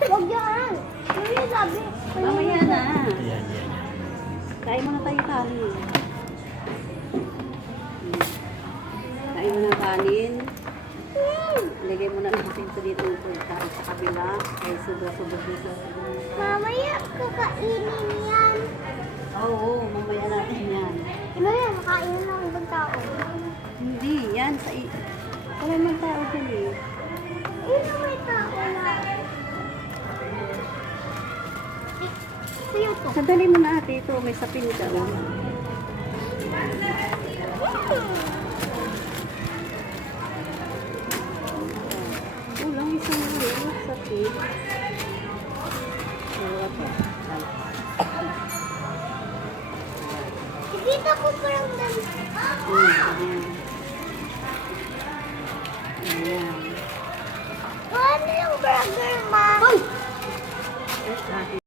Huwag yan. Ano yung sabi? Mamaya na. Yan. Kain muna tayo kanin. Kain mo ng kanin. Lagay mo na natin ito dito sa kabila. Ay, sobra-sobra dito. Mamaya kakainin yan. Oo, mamaya natin yan. Ano yan? Makain ng ibang tao. Hindi, yan. Wala naman tao dyan eh. Yun ang may tao na. Sa'yo to. Sandali mo na ate ito. May sapin ka. Oh. Ulang isang sapin. Dito ko parang dami. Ayan. Ano yung burger, ma? Ayan.